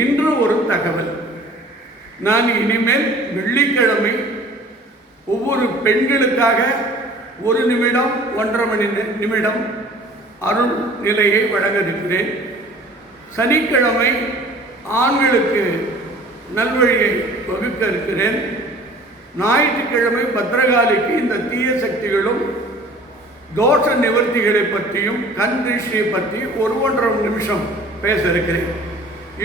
இன்று ஒரு தகவல். நான் இனிமேல் வெள்ளிக்கிழமை ஒவ்வொரு பெண்களுக்காக 1 நிமிடம் 1.5 மணி நிமிடம் அருள் நிலையை வழங்க இருக்கிறேன். சனிக்கிழமை ஆண்களுக்கு நல்வழியை வகுக்க இருக்கிறேன். ஞாயிற்றுக்கிழமை பத்ரகாளிக்கு இந்த தீய சக்திகளும் தோஷ நிவர்த்திகளை பற்றியும் கண் திருஷ்டியை பற்றி 1.5 நிமிஷம் பேச இருக்கிறேன்.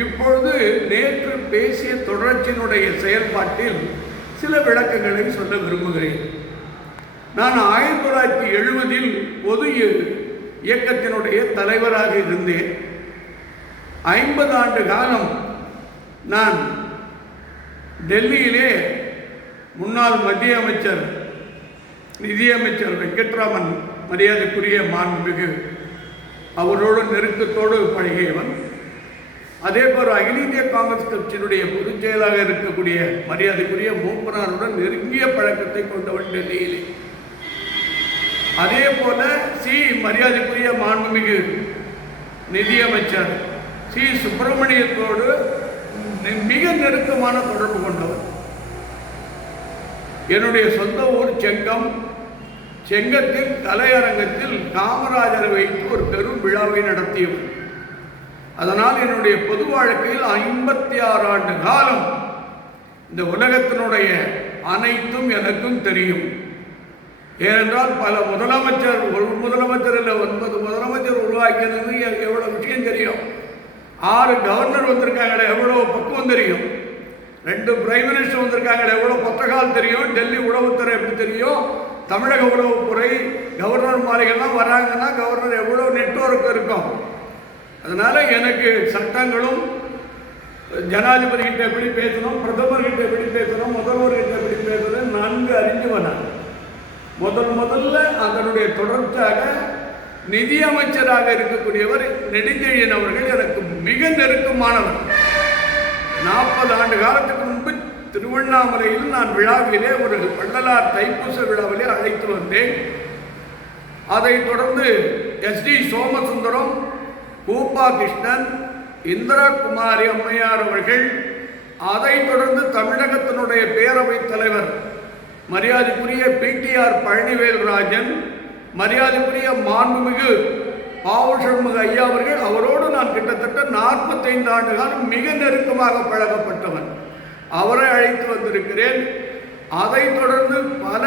இப்பொழுது நேற்று பேசிய தொடர்ச்சியினுடைய செயல்பாட்டில் சில விளக்கங்களை சொல்ல விரும்புகிறேன். நான் 1970 பொது இயக்கத்தினுடைய தலைவராக இருந்தேன். 50 ஆண்டு காலம் நான் டெல்லியிலே முன்னாள் மத்திய அமைச்சர் நிதியமைச்சர் வெங்கட்ராமன் மரியாதைக்குரிய மாண்புமிகு அவரோடு நெருக்கத்தோடு பழகியவன். அதே போல் அகில இந்திய காங்கிரஸ் கட்சியினுடைய பொதுச் செயலாக இருக்கக்கூடிய மரியாதைக்குரிய மூப்பனாருடன் நெருங்கிய பழக்கத்தை கொண்டவன் டெல்லியிலே. அதே போல மரியாதைக்குரிய மாண்புமிகு நிதியமைச்சர் சுப்பிரமணியத்தோடு மிக நெருக்கமான தொடர்பு கொண்டவர். என்னுடைய சொந்த ஊர் செங்கத்தில் கலையரங்கத்தில் காமராஜரை வைத்து ஒரு பெரும் விழாவை நடத்தியவர். அதனால் என்னுடைய பொது வாழ்க்கையில் 56 ஆண்டு காலம் இந்த உலகத்தினுடைய அனைத்தும் எனக்கும் தெரியும். ஏனென்றால் பல முதலமைச்சர், ஒரு முதலமைச்சர் இல்லை 9 முதலமைச்சர் உருவாக்கியது எவ்வளோ விஷயம் தெரியும். 6 கவர்னர் வந்திருக்காங்களே எவ்வளோ பக்குவம் தெரியும். 2 பிரைம் மினிஸ்டர் வந்திருக்காங்களே எவ்வளோ புத்தகால் தெரியும். டெல்லி உளவுத்துறை எப்படி தெரியும். தமிழக உளவுத்துறை கவர்னர் மாளிகைலாம் வராங்கன்னா கவர்னர் எவ்வளோ நெட்வொர்க் இருக்கும். அதனால் எனக்கு சட்டங்களும் ஜனாதிபதிகிட்ட எப்படி பேசணும், பிரதமர்கிட்ட எப்படி பேசணும், முதல்வர்கிட்ட எப்படி பேசணும் நன்கு அறிஞ்சவன். முதல்ல அதனுடைய தொடர்ச்சியாக நிதியமைச்சராக இருக்கக்கூடியவர் நெடுஞ்செழியன் அவர்கள் எனக்கு மிக நெருக்கமானவர். 40 ஆண்டு காலத்துக்கு முன்பு திருவண்ணாமலையில் நான் விழாவிலே ஒரு வள்ளலார் தைப்பூச விழாவிலே அழைத்து வந்தேன். அதைத் தொடர்ந்து SD சோமசுந்தரம், கூப்பா கிருஷ்ணன், இந்திரா குமாரி அம்மையார் அவர்கள், அதைத் தொடர்ந்து தமிழகத்தினுடைய பேரவைத் தலைவர் மரியாதைக்குரிய PTR பழனிவேல்ராஜன், மரியாதைக்குரிய மாண்புமிகு பாவுஷண்முக ஐயா அவர்கள், அவரோடு நான் கிட்டத்தட்ட 45 ஆண்டு காலம் மிக நெருக்கமாக பழகப்பட்டவன். அவரை அழைத்து வந்திருக்கிறேன். அதைத் தொடர்ந்து பல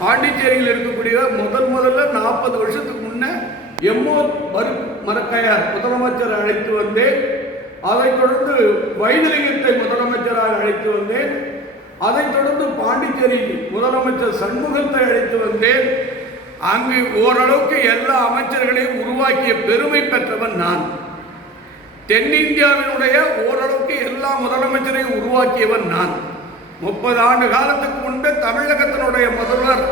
பாண்டிச்சேரியில் இருக்கக்கூடிய முதல்ல 40 வருஷத்துக்கு முன்னே மரக்கையார் முதலமைச்சர் அழைத்து வந்தேன். அதைத் தொடர்ந்து வைத்திலிங்கத்தை முதலமைச்சராக அழைத்து வந்தேன். அதைத் தொடர்ந்து பாண்டிச்சேரி முதலமைச்சர் சண்முகத்தை அழைத்து வந்தேன். அங்கு ஓரளவுக்கு எல்லா அமைச்சர்களையும் உருவாக்கிய பெருமை பெற்றவன் நான். தென்னிந்தியாவினுடைய ஓரளவுக்கு எல்லா முதலமைச்சரையும் உருவாக்கியவன் நான். 30 ஆண்டு காலத்துக்கு முன்பே தமிழகத்தினுடைய முதல்வர்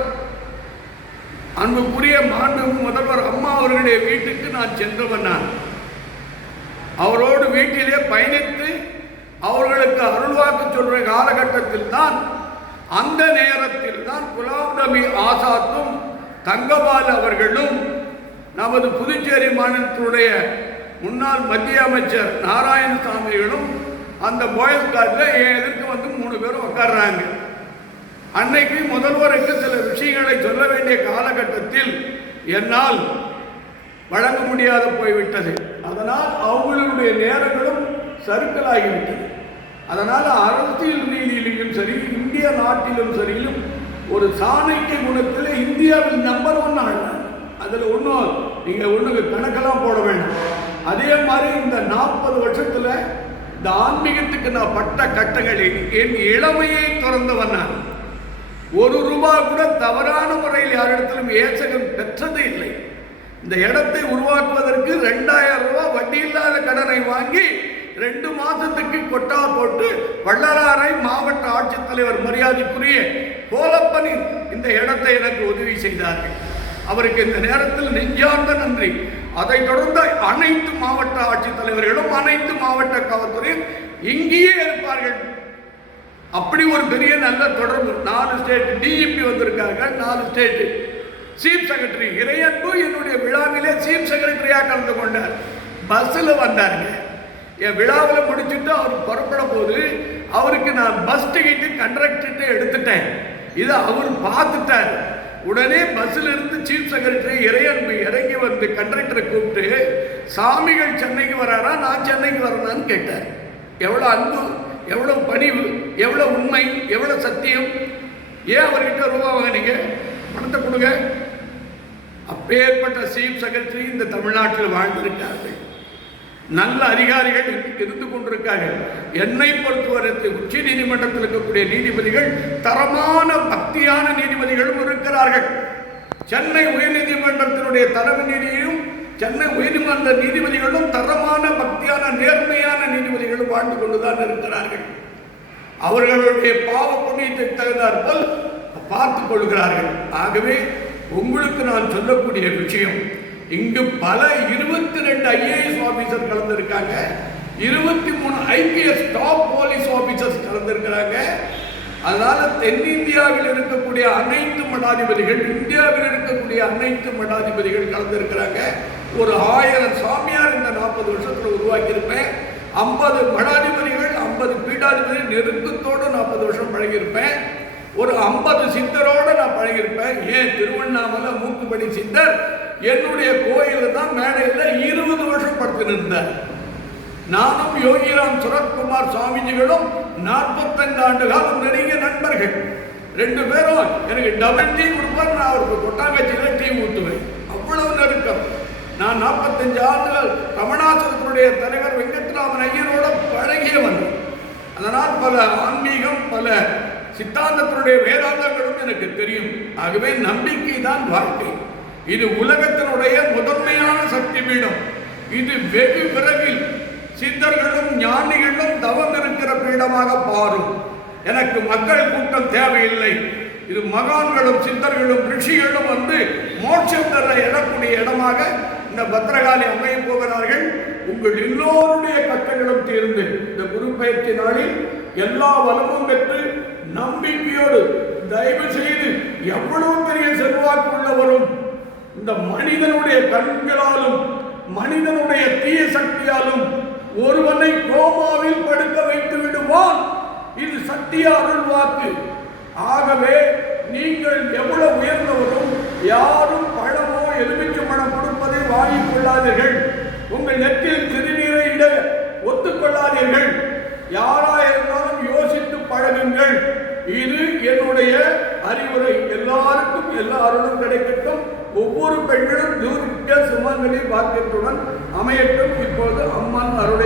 அன்புக்குரிய மாண்புமிகு முதல்வர் அம்மா அவர்களுடைய வீட்டுக்கு நான் சென்றவன் நான். அவரோடு வீட்டிலே பயணித்து அவர்களுக்கு அருள்வாக்கு சொல்ற காலகட்டத்தில் தான், அந்த நேரத்தில் தான் குலாம் நபி ஆசாத்தும் தங்கபால் அவர்களும் நமது புதுச்சேரி மாநிலத்தினுடைய முன்னாள் மத்திய அமைச்சர் நாராயணசாமிகளும் அந்த பாய்ஸ் கார்டில் எதிர்த்து வந்து 3 பேரும் உட்கார்றாங்க. அன்னைக்கு முதல்வருக்கு சில விஷயங்களை சொல்ல வேண்டிய காலகட்டத்தில் என்னால் வழங்க முடியாத போய்விட்டது. அதனால் அவங்களுடைய நேரங்களும் சறுக்கலாகிவிட்டது. அதனால் அரசியல் ரீதியிலும் சரி, இந்திய நாட்டிலும் சரியிலும் ஒரு சாணக்கிய குணத்தில் இந்தியாவில் நம்பர் 1 ஆனாங்க. அதில் நீங்கள் கணக்கெல்லாம் போட வேண்டாம். அதே மாதிரி இந்த 40 வருஷத்தில் இந்த ஆன்மீகத்துக்கு நான் பட்ட கட்டங்களில் என் இளமையை திறந்தவன் நான். 1 ரூபாய் கூட தவறான முறையில் யாரிடத்திலும் ஏசகம் பெற்றதே இல்லை. இந்த இடத்தை உருவாக்குவதற்கு 2000 ரூபாய் வட்டி இல்லாத கடனை வாங்கி 2 மாதத்துக்கு கொட்டா போட்டு வள்ளலாரை மாவட்ட ஆட்சித்தலைவர் மரியாதைக்குரிய கோலப்பன் இந்த இடத்தை எனக்கு உதவி செய்தார்கள். அவருக்கு இந்த நேரத்தில் நெஞ்சார்ந்த நன்றி. அதைத் தொடர்ந்து அனைத்து மாவட்ட ஆட்சித்தலைவர்களும் அனைத்து மாவட்ட காவல்துறையும் இங்கேயே இருப்பார்கள். அப்படி ஒரு பெரிய நல்ல தொடர்பு. 4 ஸ்டேட் DGP வந்திருக்காங்க, 4 ஸ்டேட் சீஃப் செக்ரட்டரி. இறையன்பு என்னுடைய விழாவிலே சீஃப் செக்ரட்டரியாக கலந்து கொண்டார். பஸ்ஸில் வந்தாருங்க. என் விழாவில் முடிச்சுட்டு அவர் புறப்பட போது அவருக்கு நான் பஸ் டிக்கெட்டு கண்டக்டர்கிட்ட எடுத்துட்டேன். இதை அவர் பார்த்துட்டார். உடனே பஸ்ஸில் இருந்து சீஃப் செக்ரட்டரி இறையன்பு இறங்கி வந்து கண்டக்டரை கூப்பிட்டு, சாமிகள் சென்னைக்கு வராரா, நான் சென்னைக்கு வரேனான்னு கேட்டார். எவ்வளோ அன்பு, எவ்வளோ பணிவு, எவ்வளோ உண்மை, எவ்வளோ சத்தியம். ஏன் அவர்கிட்ட ரூபா வாங்கினீங்க, பணத்தை கொடுங்க. அப்பேற்பட்ட சீஃப் செக்ரட்டரி இந்த தமிழ்நாட்டில் வாழ்ந்திருக்கார்கள். நல்ல அதிகாரிகள் இருந்து கொண்டிருக்கார்கள். என்னை பொறுத்தவரை உச்ச நீதிமன்றத்தில் இருக்கக்கூடிய நீதிபதிகள் தரமான பக்தியான நீதிபதிகளும் இருக்கிறார்கள். சென்னை உயர்நீதிமன்றத்தினுடைய தலைமை நீதியும் சென்னை உயர்நீதிமன்ற நீதிபதிகளும் தரமான பக்தியான நேர்மையான நீதிபதிகளும் வாழ்ந்து கொண்டுதான் இருக்கிறார்கள். அவர்களுடைய பாவ புண்ணியத்தை தகுந்தார் போல் பார்த்துக் கொள்கிறார்கள். ஆகவே உங்களுக்கு நான் சொல்லக்கூடிய விஷயம், இங்கு பல 22 IAS ஆபீசர் கலந்திருக்காங்க, 23 IPS டாப் போலீஸ் ஆபீசர்ஸ் கலந்திருக்கிறாங்க. அதனால தென்னிந்தியாவில் இருக்கக்கூடிய அனைத்து மடாதிபதிகள், இந்தியாவில் இருக்கக்கூடிய அனைத்து மடாதிபதிகள் கலந்திருக்கிறாங்க. ஒரு 1000 சாமியார் இந்த 40 வருஷத்துல உருவாக்கியிருப்பேன். 50 மடாதிபதிகள், 50 பீடாதிபதிகள் நெருக்கத்தோடு 40 வருஷம் பழகியிருப்பேன். ஒரு 50 சித்தரோடு நான் பழகியிருப்பேன். ஏன் திருவண்ணாமலை மூக்குப்படி சித்தர் என்னுடைய கோயிலில் தான் மேடையில் 20 வருஷம் படுத்திருந்தார். நானும் யோகிராம் சுரத்குமார் சுவாமிஜிகளும் 45 ஆண்டு காலம் நெருங்கிய நண்பர்கள். 2 பேரும் எனக்கு டபுள் டீ கொடுப்பார், நான் அவருக்கு கொட்டாங்கச்சியில் டீ ஊற்றுவேன். அவ்வளவு நெருக்கம். நான் 45 ஆண்டுகள் ரமணாசனத்தினுடைய தலைவர் வெங்கட்ராமன் ஐயரோட பழகியவன். அதனால் பல ஆன்மீகம், பல சித்தாந்தத்தினுடைய வேதாந்தங்களும் எனக்கு தெரியும். ஆகவே நம்பிக்கை தான் வாழ்க்கை. இது உலகத்தினுடைய முதன்மையான சக்தி பீடம். இது வெகு விரைவில் சித்தர்களும் ஞானிகளும் தவம் இருக்கிற பீடமாக பாரும். எனக்கு மக்கள் கூட்டம் தேவையில்லை. இது மகான்களும் சித்தர்களும் ரிஷிகளும் வந்து மோட்சம் தர எழக்கூடிய இடமாக இந்த பத்ரகாளி அமைய போகிறார்கள். உங்கள் எல்லோருடைய கஷ்டங்களும் தீர்ந்து இந்த குரு பயிற்சி நாளில் எல்லா வளமும் பெற்று நம்பிக்கையோடு தயவு செய்து எவ்வளவு பெரிய செல்வாக்கு உள்ளவரும் இந்த மனிதனுடைய கண்களாலும் மனிதனுடைய தீய சக்தியாலும் ஒருவனை கோமாவில் படுக்க வைத்து விடுவான். இது சத்திய அருள் வாக்கு. ஆகவே நீங்கள் எவ்வளவு உயர்ந்தவரும் யாரும் பழமோ எலுமிச்சை பழம் கொடுப்பதை வாங்கிக் கொள்ளாதீர்கள். உங்கள் நெற்றியில் சிறுநீரை இட ஒத்துக்கொள்ளாதீர்கள். யாராயிருந்தாலும் யோசித்து பழகுங்கள். இது என்னுடைய அறிவுரை. எல்லாருக்கும் எல்லா அருளும் கிடைக்கட்டும். ஒவ்வொரு பெண்களும் தூர்க்க சுமங்கலி பாக்கியத்துடன் அமையட்டும். இப்போது அம்மன் அருள்